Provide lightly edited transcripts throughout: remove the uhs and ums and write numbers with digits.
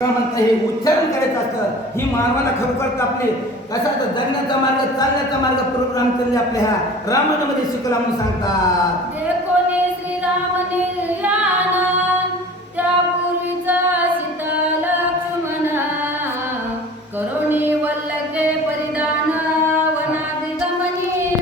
म्हणतं हे उच्चारण करायचं असतं. ही मानवाला खरोखर आपले कसा जगण्याचा मार्ग चालण्याचा मार्ग प्रभू रामचंद्र आपल्या ह्या रामायणामध्ये शिकवला म्हणून सांगतात. कोणी श्रीराम निर्याण त्यापूर्वीचा सीता लक्ष्मणा करुणी वल्लके परिधान वनादी गमनी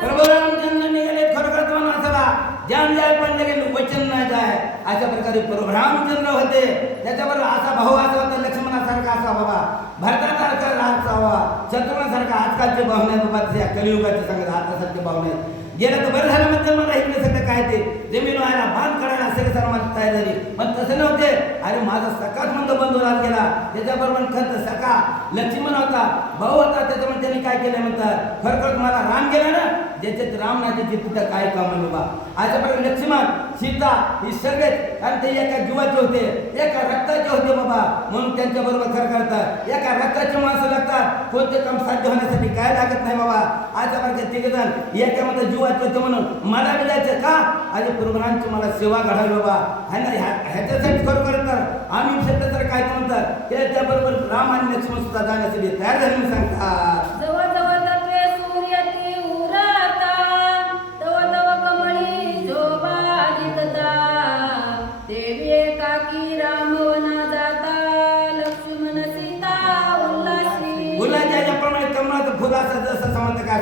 प्रभू रामचंद्र निघाले खरोखर वनासाला ज्ञान जाय पण लगेच वचन नाही जाय. अशा प्रकारे प्रभू रामचंद्र होते. त्याच्याबरोबर असा भाऊ असा होता लक्ष्मणासारखा असा बाबा भरतासारखा असावा शत्रुघ्नासारखा आजकालचे भावना आहेत बाबा. त्या कलियुगाचे सांगत आतासारखे भावना आहेत. गेलं तर बरं झालं म्हणजे मला इकडे सगळं काय ते जमीन व्हायला बांध काढायला सगळे सर मला तयार झाली पण तसं नव्हते. अरे माझा सकाच म्हणतो बंधू रात गेला त्याच्याबरोबर खरं सका लक्ष्मण होता भाऊ होता. त्याच्यामुळे त्यांनी काय केलं म्हणतात खरोखर मला राम गेला ना ज्याच्यात राम नाही त्याचे तिथं काय काम आहे बाबा. अशा प्रकारे लक्ष्मण सीता ही सगळेच कारण ते एका जीवाचे होते एका रक्ताचे होते बाबा. म्हणून त्यांच्या बरोबर खरं करतात एका रक्ताचे माणसं लागतात. कोणते काम साध्य होण्यासाठी काय लागत नाही बाबा. अशा प्रकारे तिघजण एकामध्ये जीवाचे होते म्हणून मला मिळायचं का आणि प्रभूंची मला सेवा घडावी बाबा. ह्याच्यासाठी खरोखर तर आम्ही सत्य तर काय म्हणतात त्याच्याबरोबर राम आणि लक्ष्मण सुद्धा जाण्यासाठी तयार झाले म्हणून सांगतात.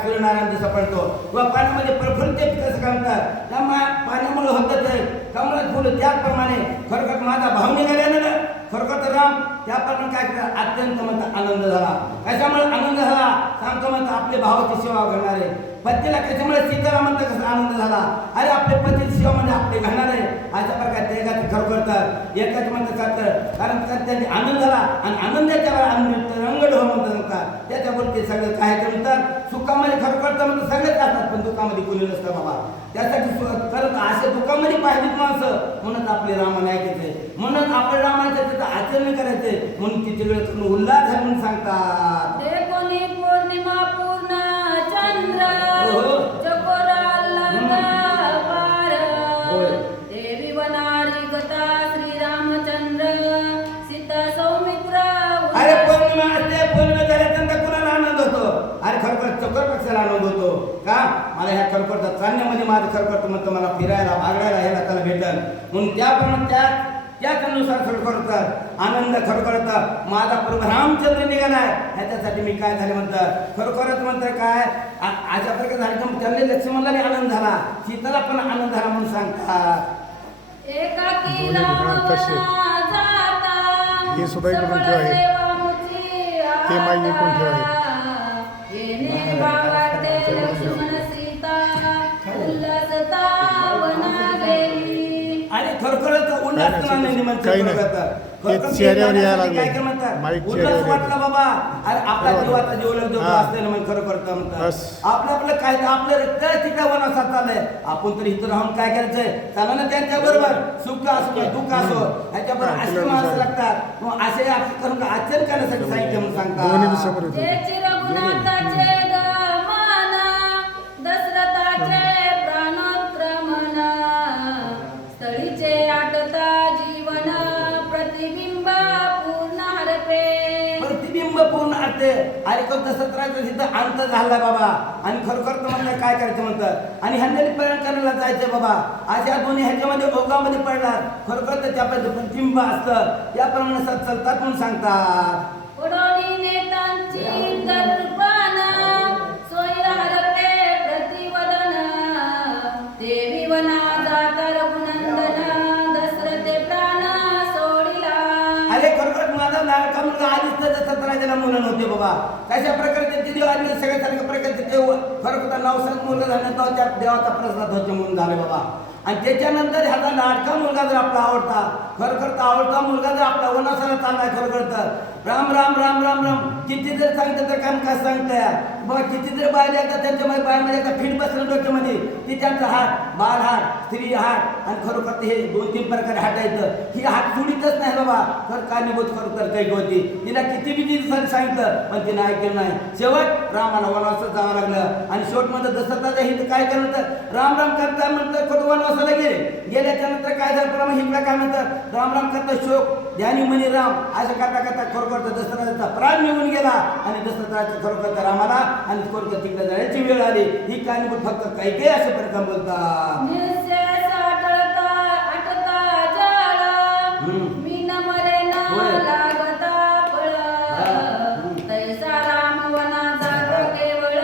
सूर्यनारायण जसं पडतो व पाण्यामध्ये प्रफुल्लित कसं काय म्हणतात त्या पाण्यामुळे होतं ते कमळात फुलं त्याचप्रमाणे खरोखर माझा भाव निघाल्यानं खरोखर तर राम त्याप्रमाणे काय केलं अत्यंत म्हणतात आनंद झाला. कशामुळे आनंद झाला सांगतो म्हणतात आपले भावाची सेवा करणारे पतीला कशामुळे सीताला म्हणतं कसं आनंद झाला. अरे आपले पती सेवा म्हणजे आपले घालणारे अशा प्रकारे ते एकाच खरोखर तर एकाच म्हणतं करतं कारण त्यांनी आनंद झाला आणि आनंदाच्या रंगड हो म्हणतात. त्याच्याबरोबर ते सगळं काय म्हणतात सुखामध्ये खरोखर तर म्हणतं सगळेच असतात पण दुःखामध्ये कोणी नसतं बाबा. त्यासाठी करत असे दुःखामध्ये पाहिजेत माणसं म्हणून आपले रामायण ऐकायचे म्हणून आपण रामायणाचं त्याचं आचरण करायचे म्हणून तिथे वेळ उल्हास आहे म्हणून सांगतात. पौर्णिमा पूर्ण चंद्र देवी वनारी गता श्रीरामचंद्र सीता सौमित्र. अरे पौर्णिमा असते पौर्णिमा झाल्यानंतर कुणाला आनंद होतो. अरे खरोखर चक्कर पक्षाला आनंद होतो का मला ह्या खरोखरचा चालण्यामध्ये माझं खरोखर म्हणतं मला फिरायला बागडायला ह्याला त्याला भेटल म्हणून त्याप्रमाणे त्यानुसार खरोखर आनंद खरोखर माझा प्रभू रामचंद्र निघालाय. ह्याच्यासाठी मी काय झाले म्हणतात खरोखरच म्हणतं काय अशा प्रकारे झाले त्यांनी लक्ष्मणला आनंद झाला सीताला पण आनंद झाला म्हणून सांगतात. हे सुद्धा इकडून ठेवा आहे हे माई इकडून ठेवा आहे. आणि खरोखरच काही नाही चेहऱ्यावर यायला लागले माईक चेहऱ्यावर वाटलं बाबा अरे आपला जीवाचा जीवलग असते ना मग खरोखर म्हणतात आपलं काय आपलं रक्त तिकडे वनासात चाललंय आपण तर इथं राहून काय करायचंय चला ना त्यांच्या बरोबर सुख असो दुःख असो ह्याच्याबरोबर असे माणसं लागतात मग असे करून आचरण करण्यासाठी साहित्य म्हणून सांगतात. पूर्ण अर्थ अरे तसंच राहायचं तिथं अंत झाला बाबा आणि खरोखर तर म्हणलं काय करायचं म्हणतात आणि ह्यांनी परिणाम करायला जायचं बाबा. अशा दोन्ही ह्याच्यामध्ये ओघामध्ये पडणार खरोखर तर त्यापैकी प्रतिबिंब असतं त्याप्रमाणे चालतात म्हणून सांगतात. सतराला मुलं नव्हते बाबा कशा प्रकारचे ते देव आणि सगळ्या प्रकारचे देव खरोखर नवसात मुलगा झाल्यानंतर त्या देवाचा प्रसाद होते म्हणून झाले बाबा. आणि त्याच्यानंतर ह्याचा लाडका मुलगा जर आपला आवडता खरोखर आवडता मुलगा जर आपला वनासाला चाललाय खरोखर तर राम राम राम राम राम किती जर सांगतं तर काम काय सांगताय बाबा. किती जर बाहेर येतात त्यांच्यामध्ये बाहेरमध्ये एकदा फिट बसलं डोक्यामध्ये की त्यांचा हात बाल हात स्त्री हात आणि खरोखर हे 2-3 प्रकारे हात येतं ही हात जुडीतच नाही बाबा. खरं कारणीभूत खरोखर काही होती तिला किती बी दिवसांनी सांगितलं पण तिने ऐकलं नाही. शेवट रामाला वनवासात जावं लागलं आणि शेवटमध्ये दशरथाच्या हित काय केलं तर राम राम करता म्हणतं खोटं वनवासाला गेले. गेल्याच्या नंतर काय झालं पण हिंगला काय म्हणतात राम राम करता शोक ज्याने म्हणे राम असं करता करता खरोखर दशरथाचा प्राण निघून गेला आणि दशरथाच्या खरोखर रामाला आणि खरोखर तिकडे जाण्याची वेळ आली. ही कहाणी फक्त काही असे प्रकार बोलतात. निश्चय साटळता आटता जाळ, मी न मरे ना होय. लागता फळ. तैसा राम वना जात केवळ,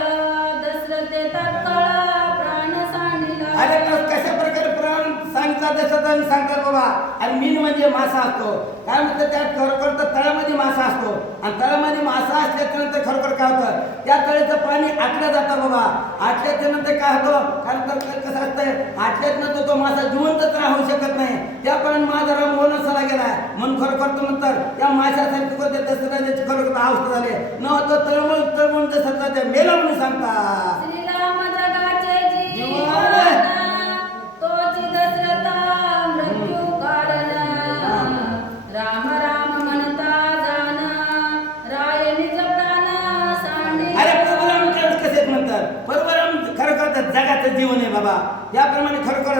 दशरथे तत्काळ प्राण सांडिला. अरे कशा प्रकारे प्राण सांगितला दशरथाने सांगतात बाबा. आणि मीन म्हणजे मासा असतो. काय म्हणतात त्या खरोखर तर तळ्यामध्ये मासा असतो आणि तळ्यामध्ये मासा असल्याच्यानंतर खरोखर काय होतं, त्या तळ्याचं पाणी आटलं जातं बाबा. आटल्याच्या नंतर काय होतं, कारण तर कसं असतंय, आटल्यानंतर तो मासा जिवंतच राहू शकत नाही. त्यापर्यंत माझा राम वनवासाला गेलाय म्हणून खरोखर तो म्हणतात त्या माशासारखी कोणत्या दशरथाची खरोखर अवस्था झाली न होतं तळमळ दशरथाच्या मेला म्हणून सांगतात. श्रीराम जगाचे जीवन, जीवन, तोची दशरथा मृत्यू कारण. राम राम म्हणता जाना, रायनी जपताना सांडी. अरे परमराम कसे म्हणतात, परमराम खरोखर जगाचं जीवन आहे बाबा. याप्रमाणे खरोखर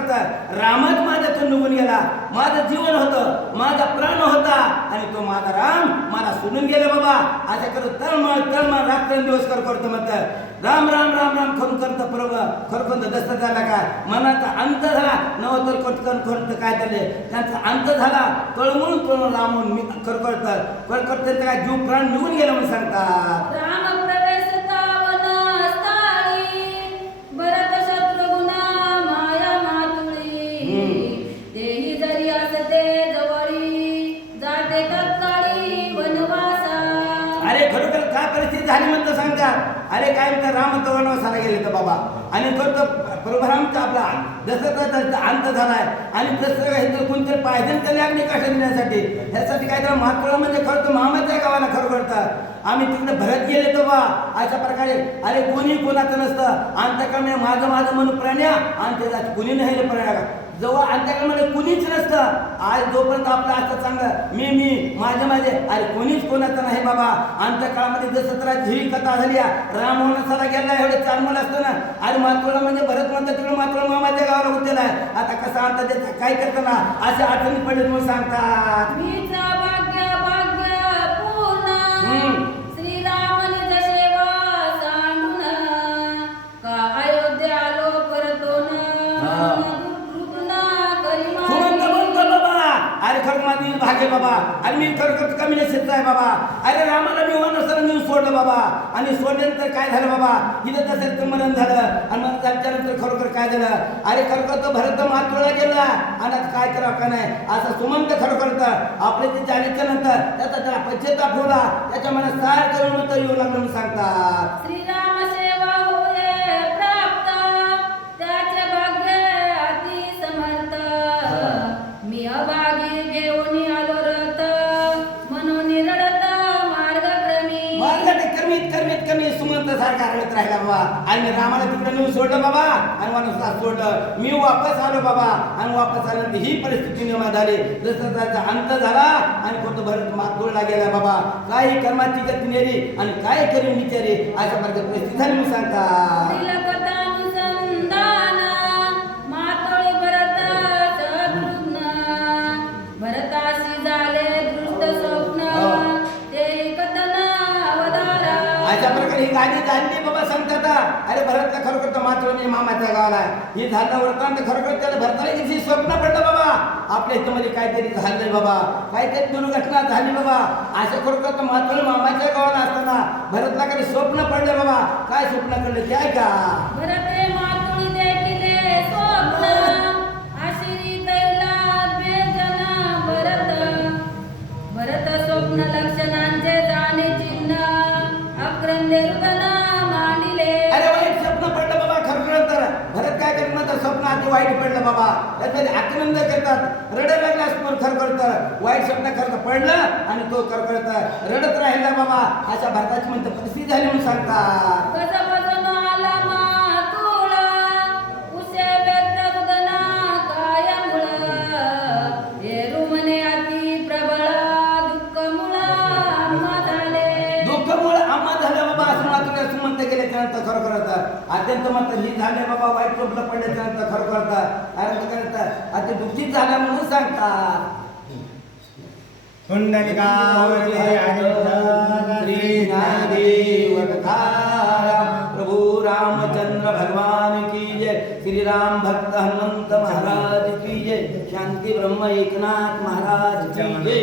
रामच माझ्यातून निघून गेला. माझं जीवन होतं, माझा प्राण होता आणि तो माझा राम मला सोडून गेला बाबा. असं करत तळमळ रात्रंदिवस करतो म्हणतात राम राम राम राम करून करत खरोखर दशरथाला काय मनाचा अंत झाला नव्हतं काय झाले त्यांचा अंत झाला. तळमळून रामून मी खरोखर त्यांचा काय जीव प्राण निघून गेला म्हणून सांगतात. राम प्रवेशता वनस्थळी, भरत शत्रुघ्ना माया मातुळी. तेही जरी असते जवळी, जाते तत्काळी वनवासा. अरे खरोखर काय परिस्थिती झाली म्हणतं सांगतात. अरे काय म्हणतात राम तर वनवासाला गेले तर बाबा आणि तो परभरामचा आपला दशरथाचा अंत झालाय आणि दशरथ हे कोणतरी पाहिजे त्याला अग्नी कष्ट देण्यासाठी ह्यासाठी काय तर मातोळा म्हणजे खरं तर मामाच्या गावाला खरं करतात. आम्ही तिकडे भरत गेले तर बा अशा प्रकारे अरे कोणी कोणाचं नसतं. अंतकाळ माझं म्हणून प्राण्या आणि त्याचा कुणी नाही प्राण्या जवळ अंतकाळमध्ये कुणीच नसतं. आज जोपर्यंत आपलं असतं चांगलं मी माझे अरे कोणीच कोणाचं नाही बाबा. अंतकाळामध्ये दशरथाची ही कथा झाली. राम वनवासाला गेला एवढे चांगलं असतं ना. अरे मातोळा म्हणजे भरत म्हणतात तिकडे मातोळा मामाच्या गावाला उठलेला आहे. आता कसा अंत त्याचा काय करताना असे आठवणी पडले म्हणून सांगतात. मीचा भाग्य भाग्य पूर्ण, श्रीरामने जसेवा सांडून. का अयोध्या आलो परतोन, सुमंत बोलतो बाबा. अरे खरं माझी भागे बाबा आणि मी खरं कमी नसेच आहे बाबा. अरे रामाला मी वनवासाला नेऊन सोडलं बाबा आणि सोडल्यानंतर काय झालं बाबा इथं तसं मरण झालं आणि मग त्याच्यानंतर खरोखर काय झालं. अरे खरोखर तो भरत मातोळा गेला आणि आता काय करावं का नाही असं सुमंत खरोखर आपल्या ते झाल्याच्या नंतर त्याचा त्याला पश्चाताप होला. त्याच्या मनात सार करून येऊ लागलं म्हणून सांगतात. श्रीराम सेवा होये प्राप्त, त्याचे भाग्य अति समर्थ. मी अभागी घेऊन आलो रथ, म्हणून रडत मार्गक्रमी. कमीत सुमंत सारखा रडत राहिला बाबा आणि मी रामाला तिकडे नेऊन सोडलं बाबा आणि वनवासाला सोडलं. मी वापस आलो बाबा आणि वापस आल्यानंतर ही परिस्थिती निर्माण झाली. दशरथाचा अंत झाला आणि कोणतं भरत मातोळला गेला बाबा. काही कर्माची गती नेली आणि काय करी विचारी अशा प्रकारची परिस्थिती झाली म्हणून सांगतात. श्रीलकथानुसंधान, मातोळी भरत शत्रुघ्न. भरताशी झाले दृष्ट स्वप्न, ते कथन अवतारा. अशा प्रकारे ही गाडी झाली बाबा सांगतात. अरे भरतला खरोखर तर मातोळी मामाच्या गावाला आहे. ही झालं वृत्तांत खरोखर त्याला भरताला किती स्वप्न पडलं बाबा. आपल्या ह्याच्यामध्ये काहीतरी झालंय बाबा, काहीतरी दुर्घटना झाली बाबा. असं खरोखर तर मातोळी मामाच्या गावाला असताना भरतला काही स्वप्न पडलं बाबा. काय स्वप्न पडलं ते ऐका. भरते मातुळी देखिले स्वप्न, आशिरी तैला द्वेजन भरत. भरत स्वप्न लक्षणांचे जाणे चिन्ह, अक्रंदे हृदन मांडिले. अरे वाईट स्वप्न पडलं बाबा खरोखर तर भरत काय करत म्हणतात स्वप्न अति वाईट पडलं बाबा. त्याच्यामध्ये आनंद करतात रडायला लागला खरोखर तर वाईट स्वप्न करता पडलं आणि तो खरोखर रडत राहिला बाबा. अशा भरताची म्हणतात परिस्थिती झाली म्हणून सांगतात. गजबजन आला मातुळ, उसे व्यक्त हृदना काय मुळ. येरू म्हणे अति प्रबळ, दुःख मुळ आम्हा झाले. दुःखामुळे आम्हा झालं बाबा असं मात्र सुमंत गेल्याच्यानंतर खरोखर अत्यंत मात्र ही झाले बाबा वाईट स्वप्न पडल्याच्यानंतर खरोखर अति दुःखित झाला म्हणून सांगतात. पुंडलिकावरदे श्री ज्ञानदेव तुकाराम प्रभु रामचंद्र भगवान की जय। श्री राम भक्त हनुमंत महाराज की जय। शांति ब्रह्म एकनाथ महाराज की जय।